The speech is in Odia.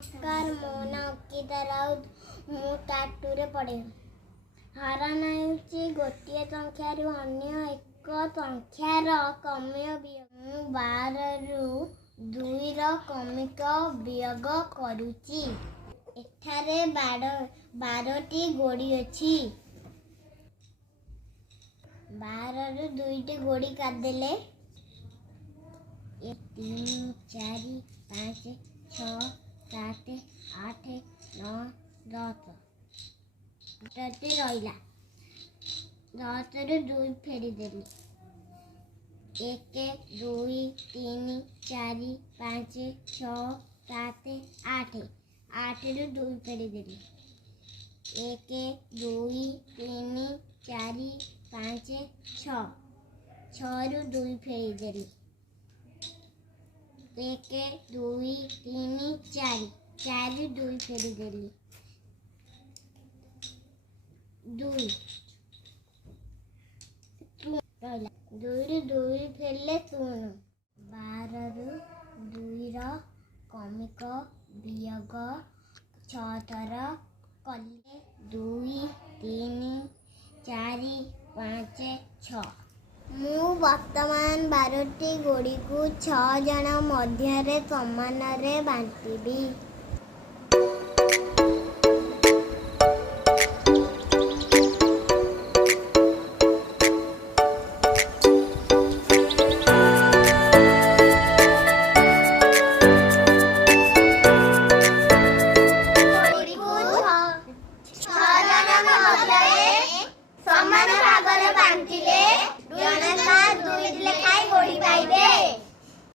नमस्कार, मो ना अंकिता राउत। मु टाटूरे पढ़े। हरण ହେଉଛି ଗୋଟିଏ ସଂଖ୍ୟାରୁ ଅନ୍ୟ ଏକ ସଂଖ୍ୟାର କମିକ ବିୟୋଗ। ମୁଁ 12ରୁ 2ର କମିକ ବିୟୋଗ କରୁଛି। ଏଠାରେ 12ଟି ଗୋଡ଼ି ଅଛି। 12ରୁ 2ଟି ଗୋଡ଼ି କାଟିଦେଲେ 1 3 4 5 6 7 8 9 10 ଟି ରହିଲା। 10ରୁ 2 ଫେରିଦେଲି। 1 2 3 4 5 6 7 8 8ରୁ 2 ଫେରିଦେଲି। 1 2 3 4 5 6 6ରୁ 2 ଫେରିଦେଲି। 1 2 3 4 4ରୁ 2 ଫେରିଦେଲି। 2 ରହିଲା। 2ରୁ 2 ଫେରିଲେ 0। 12ରୁ 2ର କମିକ ବିୟୋଗ 6 ଥର କଲେ 2 3 4 5 6। ମୁଁ ବର୍ତ୍ତମାନ 12ଟି ଗୋଡ଼ିକୁ 6 ଜଣ ମଧ୍ୟରେ ସମାନରେ ବାଣ୍ଟିବି।